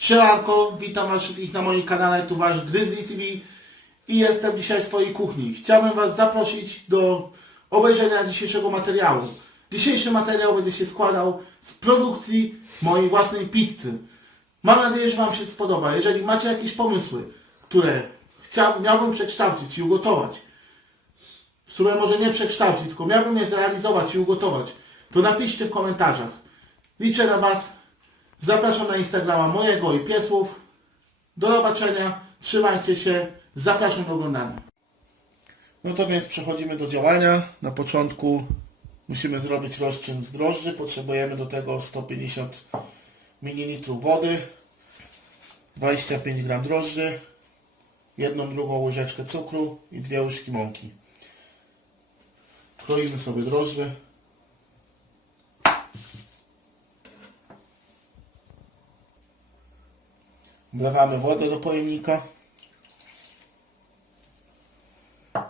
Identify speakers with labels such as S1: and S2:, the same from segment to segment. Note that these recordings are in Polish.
S1: Siemanko, witam Was wszystkich na moim kanale, tu Wasz Grizzly TV i jestem dzisiaj w swojej kuchni. Chciałbym Was zaprosić do obejrzenia dzisiejszego materiału. Dzisiejszy materiał będzie się składał z produkcji mojej własnej pizzy. Mam nadzieję, że Wam się spodoba. Jeżeli macie jakieś pomysły, które chciałbym, miałbym przekształcić i ugotować, w sumie może nie przekształcić, tylko miałbym je zrealizować i ugotować, to napiszcie w komentarzach. Liczę na Was. Zapraszam na Instagrama mojego i piesów. Do zobaczenia. Trzymajcie się. Zapraszam do oglądania. No to więc przechodzimy do działania. Na początku musimy zrobić rozczyn z drożdży. Potrzebujemy do tego 150 ml wody, 25 g drożdży, jedną drugą łyżeczkę cukru i dwie łyżki mąki. Kroimy sobie drożdże. Wlewamy wodę do pojemnika.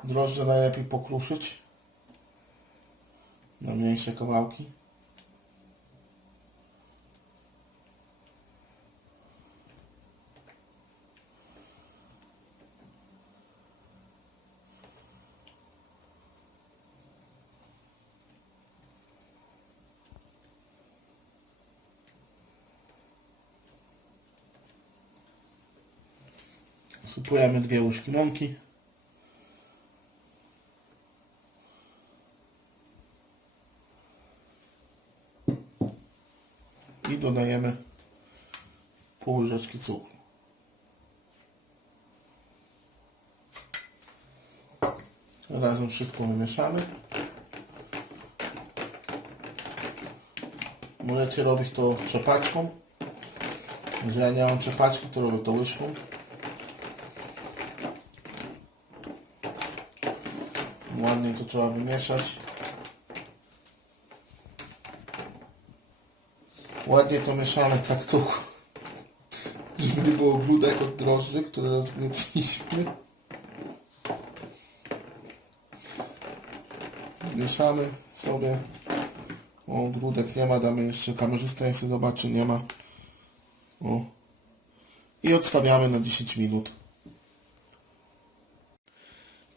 S1: Drożdże najlepiej pokruszyć na mniejsze kawałki. Sypujemy dwie łyżki mąki. I dodajemy pół łyżeczki cukru. Razem wszystko wymieszamy. Możecie robić to trzepaczką. Jeżeli ja nie mam trzepaczki, to robię to łyżką. Ładnie to trzeba wymieszać. Ładnie to mieszamy tak tu, żeby nie było grudek od drożdży, które rozgnieciliśmy. Mieszamy sobie. O, grudek nie ma, damy jeszcze kamerzysta, sobie zobaczy, nie ma. O. I odstawiamy na 10 minut.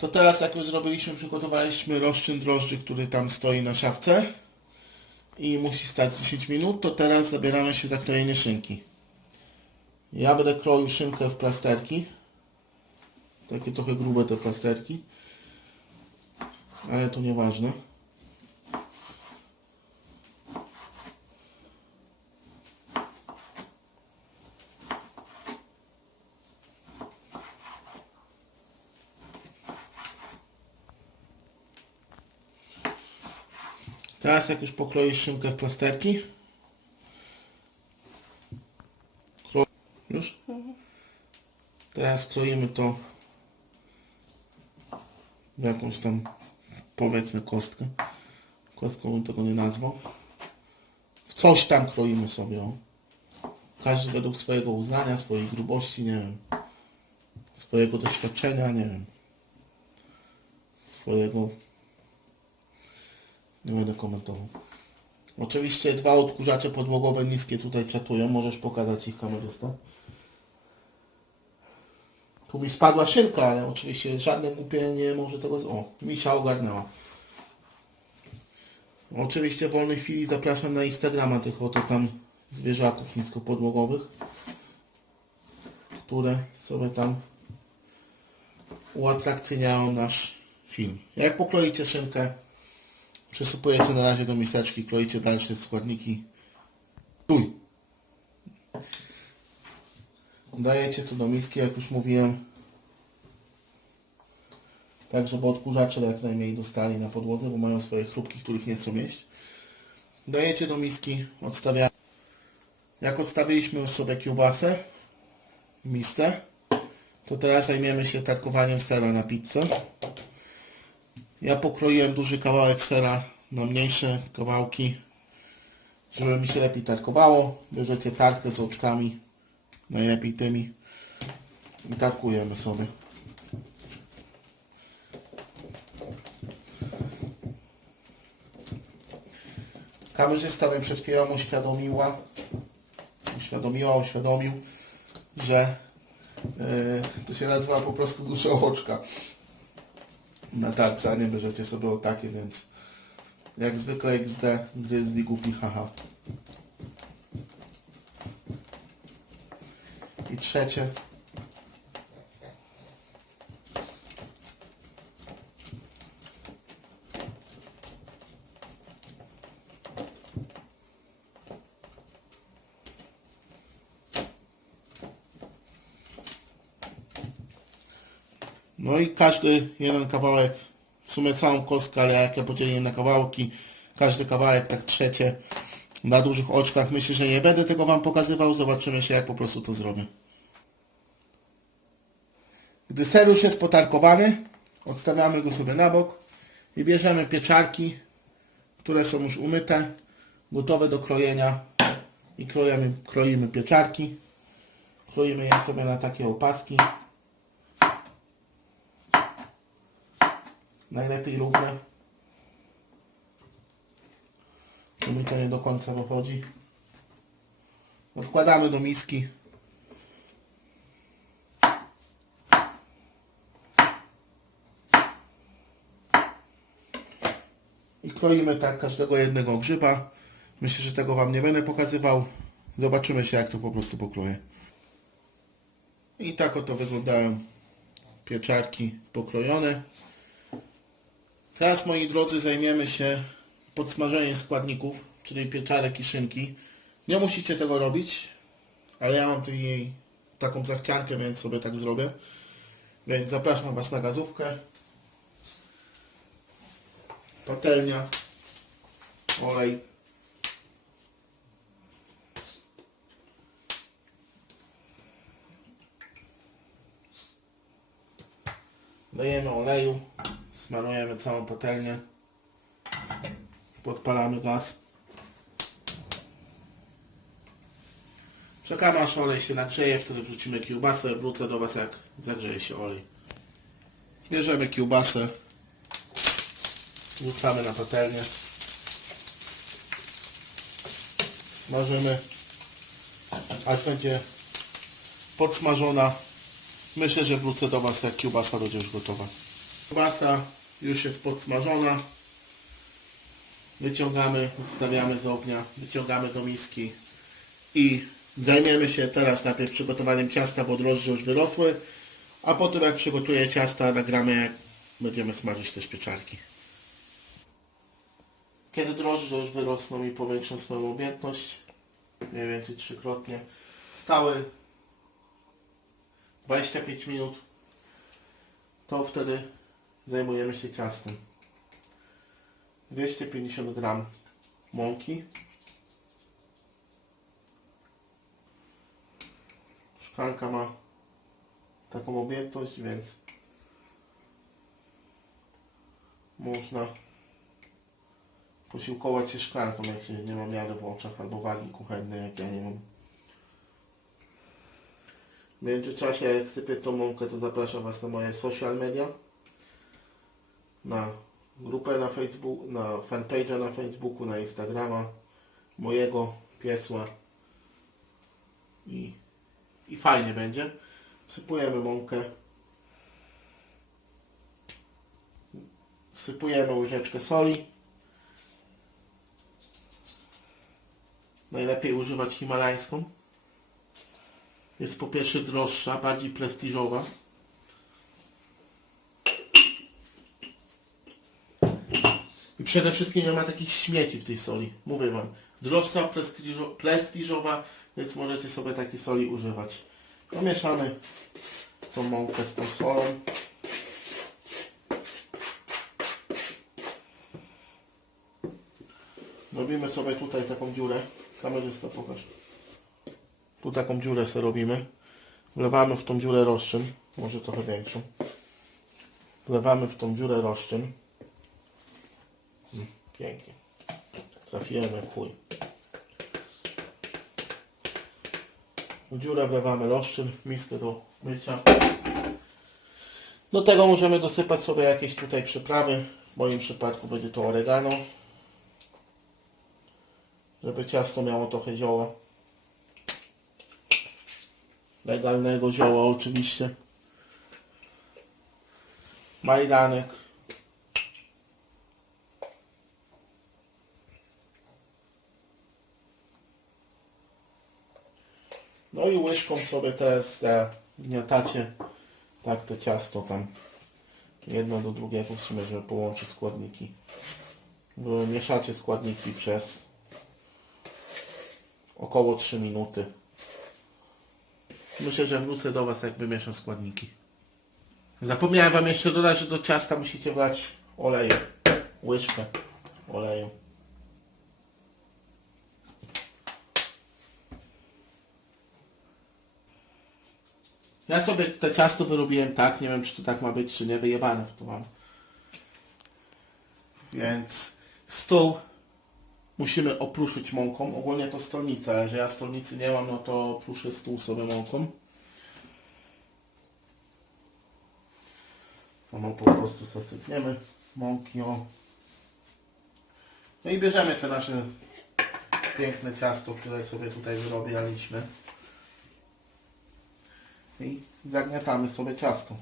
S1: To teraz jak już zrobiliśmy, przygotowaliśmy rozczyn drożdży, który tam stoi na szafce i musi stać 10 minut, to teraz zabieramy się za krojenie szynki. Ja będę kroił szynkę w plasterki. Takie trochę grube te plasterki. Ale to nieważne. Teraz jak już pokroisz szynkę w plasterki. Kro... Już? Teraz kroimy to w jakąś tam powiedzmy kostkę. Kostką bym tego nie nazwał. W coś tam kroimy sobie. Każdy według swojego uznania, swojej grubości, nie wiem. Swojego doświadczenia, nie wiem. Swojego nie będę komentował. Oczywiście dwa odkurzacze podłogowe niskie tutaj czatują. Możesz pokazać ich kamerzysta. Tu mi spadła szynka, ale oczywiście żadne głupie nie może tego... z- O, misia ogarnęła. Oczywiście w wolnej chwili zapraszam na Instagrama tych oto tam zwierzaków niskopodłogowych, które sobie tam uatrakcyjniają nasz film. Jak pokroicie szynkę, Przesypujecie na razie do miseczki, kroicie dalsze składniki. Tuj. Dajecie to do miski, jak już mówiłem. Tak, żeby odkurzacze jak najmniej dostali na podłodze, bo mają swoje chrupki, których nie chcą mieć. Dajecie do miski, odstawiacie. Jak odstawiliśmy już sobie kiełbasę w misce, to teraz zajmiemy się tarkowaniem sera na pizzę. Ja pokroiłem duży kawałek sera na mniejsze kawałki, żeby mi się lepiej tarkowało. Bierzecie tarkę z oczkami, najlepiej tymi i tarkujemy sobie. Kamerzysta mnie przed chwilą uświadomiła, uświadomiła, uświadomił, że yy, to się nazywa po prostu duże oczka na tarce, a nie bierzecie sobie o takie, więc jak zwykle XD, Grizzly głupi haha. I trzecie. No i każdy jeden kawałek, w sumie całą kostkę, ale jak ja podzieliłem na kawałki, każdy kawałek tak trzecie na dużych oczkach. Myślę, że nie będę tego Wam pokazywał, zobaczymy się jak po prostu to zrobię. Gdy ser już jest potarkowany, odstawiamy go sobie na bok i bierzemy pieczarki, które są już umyte, gotowe do krojenia i krojemy, kroimy pieczarki. Kroimy je sobie na takie opaski. Najlepiej równe. Bo mi to nie do końca wychodzi. Odkładamy do miski. I kroimy tak każdego jednego grzyba. Myślę, że tego Wam nie będę pokazywał. Zobaczymy się jak to po prostu pokroję. I tak oto wyglądają pieczarki pokrojone. Teraz moi drodzy zajmiemy się podsmażeniem składników, czyli pieczarek i szynki. Nie musicie tego robić, ale ja mam tu jej taką zachciankę, więc sobie tak zrobię. Więc zapraszam Was na gazówkę. Patelnia, olej. Dajemy oleju, smarujemy całą patelnię, podpalamy gaz. Czekamy aż olej się nagrzeje, wtedy wrzucimy kiełbasę, wrócę do Was jak zagrzeje się olej. Bierzemy kiełbasę, wrzucamy na patelnię, smażymy, aż będzie podsmażona. Myślę, że wrócę do Was jak kiełbasa będzie już gotowa. Kiełbasa już jest podsmażona. Wyciągamy, odstawiamy z ognia, wyciągamy do miski i zajmiemy się teraz najpierw przygotowaniem ciasta, bo drożdże już wyrosły, a potem jak przygotuję ciasta, nagramy jak będziemy smażyć też pieczarki. Kiedy drożdże już wyrosną i powiększą swoją objętność, mniej więcej trzykrotnie, stały 25 minut, to wtedy zajmujemy się ciastem. 250 gram mąki, szklanka ma taką objętość, więc można posiłkować się szklanką, jak się nie ma miary w oczach albo wagi kuchennej, jak ja nie mam. W międzyczasie jak sypię tą mąkę, to zapraszam Was na moje social media. Na grupę na Facebook, na fanpage'a na Facebooku, na Instagrama, mojego piesła. I, I fajnie będzie. Wsypujemy mąkę. Wsypujemy łyżeczkę soli. Najlepiej używać himalańską jest po pierwsze droższa, bardziej prestiżowa. I przede wszystkim nie ma takich śmieci w tej soli. Mówię Wam, droższa, prestiżo, prestiżowa, więc możecie sobie takiej soli używać. Pomieszamy tą mąkę z tą solą. Robimy sobie tutaj taką dziurę. Kamerzysta pokaż. Tu taką dziurę sobie robimy. Wlewamy w tą dziurę rozczyn, może trochę większą. Wlewamy w tą dziurę rozczyn. Pięknie. Trafiłem jak chuj. Dziurę wlewamy rozczyn, miskę do mycia. Do tego możemy dosypać sobie jakieś tutaj przyprawy. W moim przypadku będzie to oregano. Żeby ciasto miało trochę zioła. legalnego zioła oczywiście. Majdanek. No i łyżką sobie teraz gniatacie tak to ciasto tam jedno do drugiego w sumie, żeby połączyć składniki. Wy Mieszacie składniki przez około 3 minuty. Myślę, że wrócę do Was, jak wymieszam składniki. Zapomniałem Wam jeszcze dodać, że do ciasta musicie brać oleju. Łyżkę oleju. Ja sobie to ciasto wyrobiłem tak, nie wiem czy to tak ma być, czy nie, wyjebane w to mam. Więc stół musimy opruszyć mąką. Ogólnie to stolnica, ale że ja stolnicy nie mam, no to opruszę stół sobie mąką. To no po prostu zasypniemy mąki o. No i bierzemy te nasze piękne ciasto, które sobie tutaj wyrobialiśmy. I zagniatamy sobie ciasto.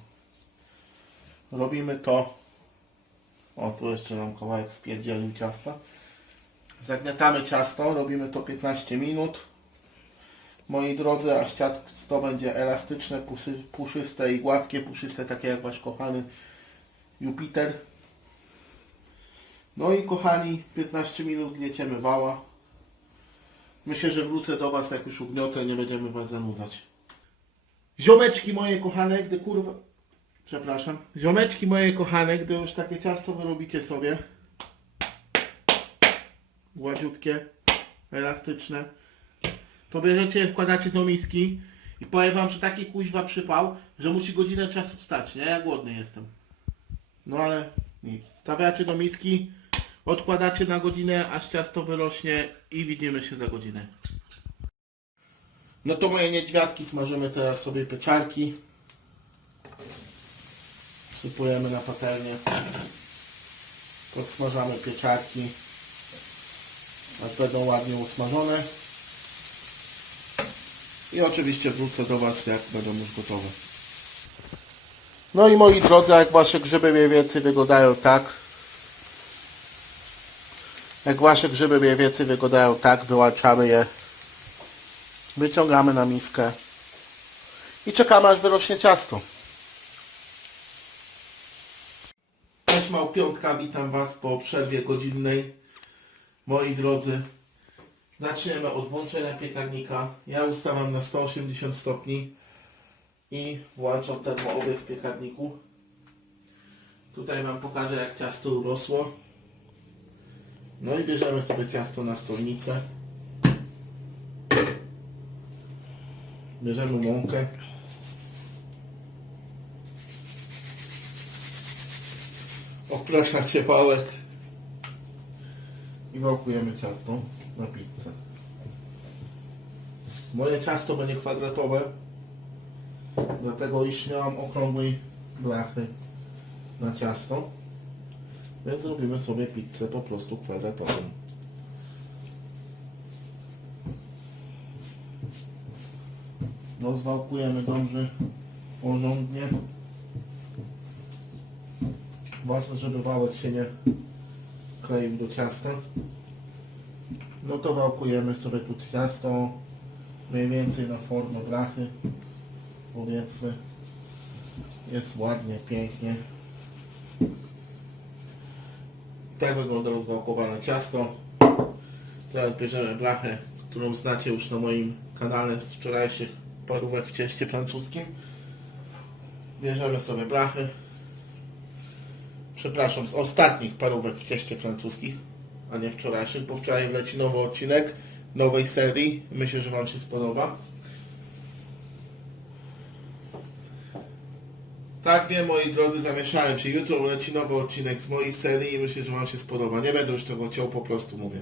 S1: Robimy to. O, tu jeszcze nam kawałek spierdzielił ciasta. Zagniatamy ciasto, robimy to 15 minut. Moi drodzy, a ciasto będzie elastyczne, puszyste i gładkie, puszyste, takie jak wasz kochany Jupiter. No i kochani, 15 minut gnieciemy wała. Myślę, że wrócę do Was, jak już ugniotę, nie będziemy Was zanudzać. Ziomeczki moje kochane, gdy kurwa... Przepraszam. Ziomeczki moje kochane, gdy już takie ciasto wyrobicie sobie, gładziutkie, elastyczne, to bierzecie, wkładacie do miski i powiem wam, że taki kuźwa przypał, że musi godzinę czasu stać, nie? Ja głodny jestem. No ale nic. Stawiacie do miski, odkładacie na godzinę, aż ciasto wyrośnie i widzimy się za godzinę. No to moje niedźwiadki smażymy teraz sobie pieczarki. Sypujemy na patelnię. Podsmażamy pieczarki. Aż będą ładnie usmażone. I oczywiście wrócę do Was, jak będą już gotowe. No i moi drodzy, jak Wasze grzyby mniej więcej wyglądają tak. Jak Wasze grzyby mniej więcej wyglądają tak, wyłączamy je. Wyciągamy na miskę. I czekamy aż wyrośnie ciasto. Cześć Małpiątka, witam Was po przerwie godzinnej. Moi drodzy, zaczniemy od włączenia piekarnika. Ja ustawiam na 180 stopni i włączam termoobieg w piekarniku. Tutaj Wam pokażę jak ciasto urosło. No i bierzemy sobie ciasto na stolnicę. Bierzemy mąkę. Okraszacie wałek. I wałkujemy ciasto na pizzę. Moje ciasto będzie kwadratowe. Dlatego iż nie mam okrągłej blachy na ciasto. Więc zrobimy sobie pizzę po prostu kwadratową. Rozwałkujemy dobrze, porządnie. Ważne, żeby wałek się nie kleił do ciasta. No to wałkujemy sobie tu ciasto mniej więcej na formę blachy. Powiedzmy. Jest ładnie, pięknie. Tak wygląda rozwałkowane ciasto. Teraz bierzemy blachę, którą znacie już na moim kanale z wczorajszych parówek w cieście francuskim. Bierzemy sobie blachy. Przepraszam, z ostatnich parówek w cieście francuskich, a nie wczorajszych, bo wczoraj leci nowy odcinek nowej serii. Myślę, że Wam się spodoba. Tak wiem, moi drodzy, zamieszałem się. Jutro leci nowy odcinek z mojej serii i myślę, że Wam się spodoba. Nie będę już tego ciął, po prostu mówię.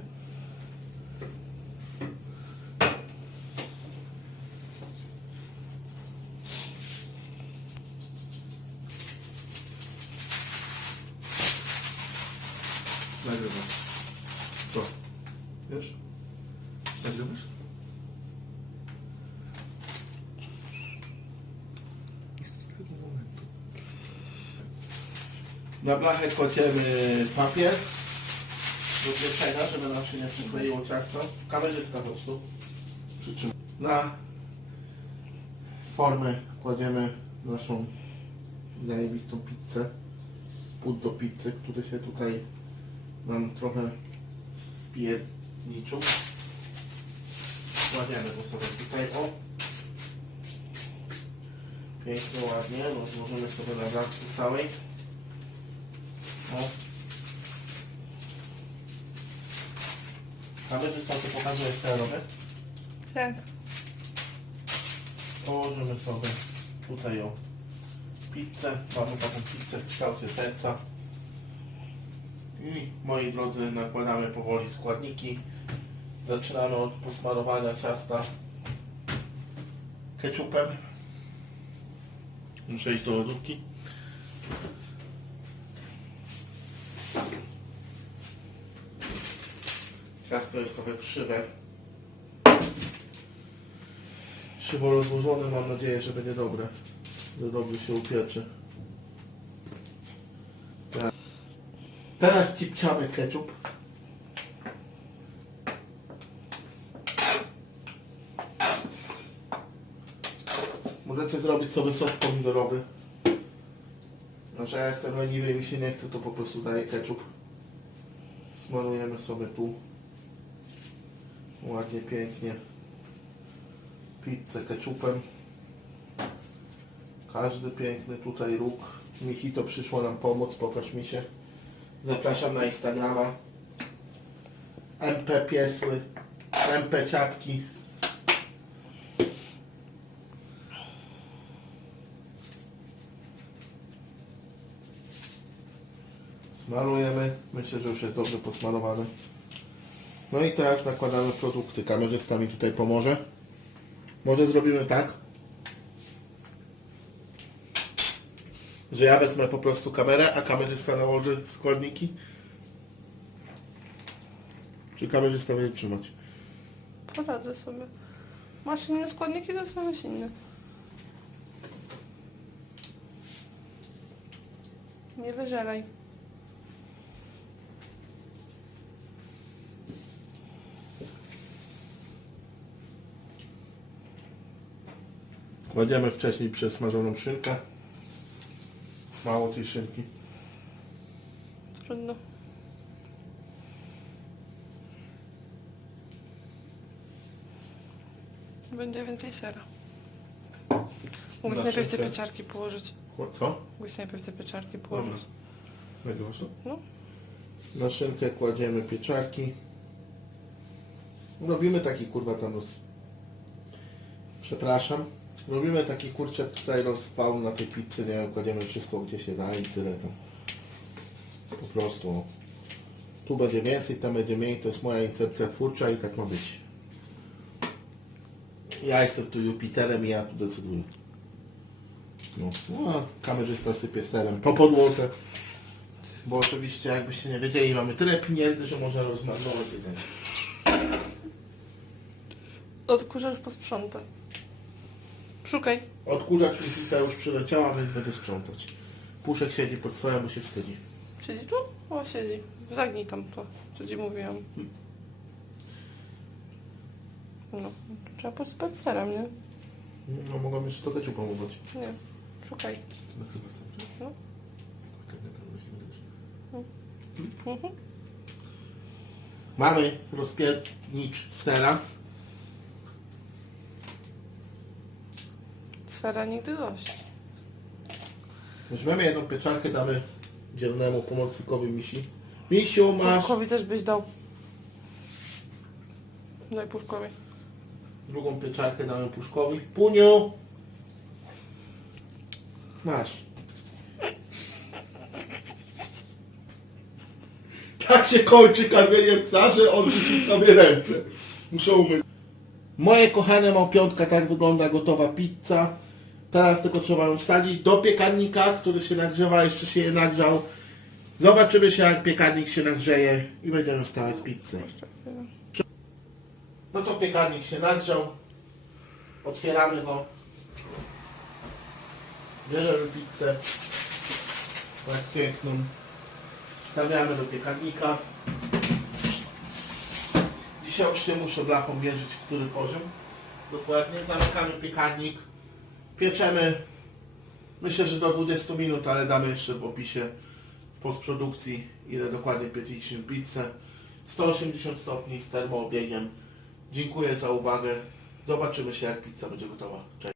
S1: Na blachę kładziemy papier do pieczenia, żeby nam się nie przykleiło ciasto. Kamerzysta chodź tu. Przytrzym. Na formę kładziemy naszą zajebistą pizzę. Spód do pizzy, który się tutaj nam trochę spierniczył. Kładziemy go sobie tutaj, o. Pięknie, ładnie, rozłożymy sobie na blatce całej. O. Kamerzysta, czy pokazujesz co ja robię?
S2: Tak.
S1: Położymy sobie tutaj o pizzę. Mamy taką pizzę w kształcie serca. I moi drodzy, nakładamy powoli składniki. Zaczynamy od posmarowania ciasta ketchupem. Muszę iść do lodówki. Ciasto jest trochę krzywe. Krzywo rozłożone, mam nadzieję, że będzie dobre. Że dobrze się upieczy. Tak. Teraz cipciamy ketchup. Możecie zrobić sobie sos pomidorowy. Znaczy ja jestem leniwy i mi się nie chce, to po prostu daję ketchup. Smarujemy sobie tu. Ładnie, pięknie. Pizzę ketchupem. Każdy piękny tutaj róg. Michito przyszło nam pomóc, pokaż mi się. Zapraszam na Instagrama. MP Piesły. MP Ciapki. Smarujemy. Myślę, że już jest dobrze podsmarowane. No i teraz nakładamy produkty. Kamerzysta mi tutaj pomoże. Może zrobimy tak, że ja wezmę po prostu kamerę, a kamerzysta nałoży składniki. Czy kamerzysta będzie trzymać?
S2: Poradzę sobie. Masz inne składniki, to są inne. Nie wyżeraj.
S1: Kładziemy wcześniej przesmażoną szynkę. Mało tej szynki.
S2: Trudno. Będzie więcej sera. Mógłbyś
S1: Na
S2: najpierw te
S1: szynkę?
S2: pieczarki położyć.
S1: Co?
S2: Mógłbyś najpierw te pieczarki
S1: Dobra.
S2: położyć.
S1: To?
S2: No.
S1: Na szynkę kładziemy pieczarki. Robimy taki kurwa tam roz... Przepraszam. Robimy taki kurczę tutaj rozwał na tej pizzy, nie wiem, kładziemy wszystko gdzie się da i tyle tam. Po prostu. o. Tu będzie więcej, tam będzie mniej, to jest moja incepcja twórcza i tak ma być. Ja jestem tu Jupiterem i ja tu decyduję. No, no kamerzysta sypie serem po podłodze. Bo oczywiście, jakbyście nie wiedzieli, mamy tyle pieniędzy, że można rozmarnować jedzenie.
S2: Odkurzacz posprząta. Szukaj.
S1: Odkurzacz mi już przyleciała, więc będę sprzątać. Puszek siedzi pod stołem, bo się wstydzi.
S2: Siedzi tu? O, siedzi. Zagnij tam to, co ci mówiłam. No, trzeba posypać serem, nie?
S1: No mogą jeszcze to dać pomówić.
S2: Nie. Szukaj.
S1: No chyba chcę.
S2: No.
S1: Tak naprawdę też.
S2: Mhm.
S1: Mamy rozpiernicz sera.
S2: Sera nigdy dość.
S1: Weźmiemy jedną pieczarkę, damy dzielnemu pomocnikowi misi. Misiu, masz
S2: Puszkowi też byś dał. Daj puszkowi.
S1: drugą pieczarkę, damy puszkowi. Puniu! Masz. Tak się kończy karmienie psa, że on wyciąga ręce. Muszę umyć. Moje kochane małpiątka, tak wygląda gotowa pizza. Teraz tylko trzeba ją wsadzić do piekarnika, który się nagrzewa, jeszcze się nie nagrzał. Zobaczymy się jak piekarnik się nagrzeje i będziemy stawiać pizzę. No to piekarnik się nagrzał. Otwieramy go. Bierzemy pizzę. tak piękną. Stawiamy do piekarnika. Dzisiaj już nie muszę blachą mierzyć, który poziom. Dokładnie. Zamykamy piekarnik. Pieczemy. Myślę, że do 20 minut, ale damy jeszcze w opisie w postprodukcji, ile dokładnie pieciliśmy pizzę. 180 stopni z termoobiegiem. Dziękuję za uwagę. Zobaczymy się, jak pizza będzie gotowa. Cześć.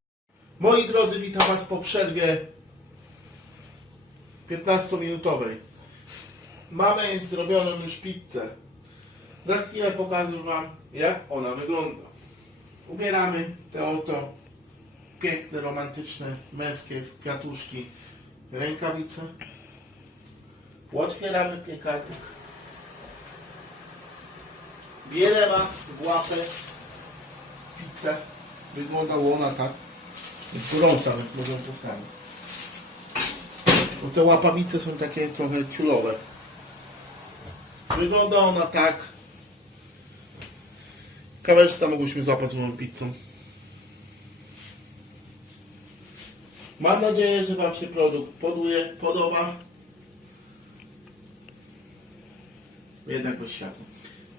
S1: Moi drodzy, witam Was po przerwie 15-minutowej. Mamy zrobioną już pizzę. Za chwilę pokażę Wam, jak ona wygląda. Ubieramy te oto piękne, romantyczne, męskie kwiatuszki, rękawice. Otwieramy piekarnik. Bierzemy w łapę pizzę. Wyglądała ona tak. Gorąca, więc możemy postawić. Bo te łapawice są takie trochę ciulowe. Wygląda ona tak. Kamerzysta mogłyśmy złapać moją pizzą. Mam nadzieję, że Wam się produkt poduje, podoba. Jednak bez światła.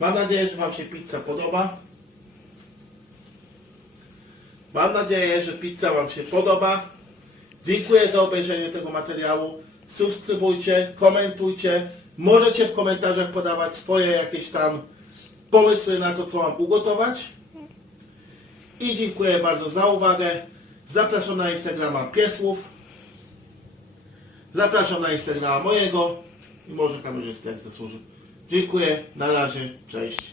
S1: Mam nadzieję, że Wam się pizza podoba. Mam nadzieję, że pizza Wam się podoba. Dziękuję za obejrzenie tego materiału. Subskrybujcie, komentujcie. Możecie w komentarzach podawać swoje jakieś tam pomysły na to, co mam ugotować. I dziękuję bardzo za uwagę. Zapraszam na Instagrama Piesłów. Zapraszam na Instagrama mojego i może kamerzysty jak zasłuży. Dziękuję, na razie, cześć.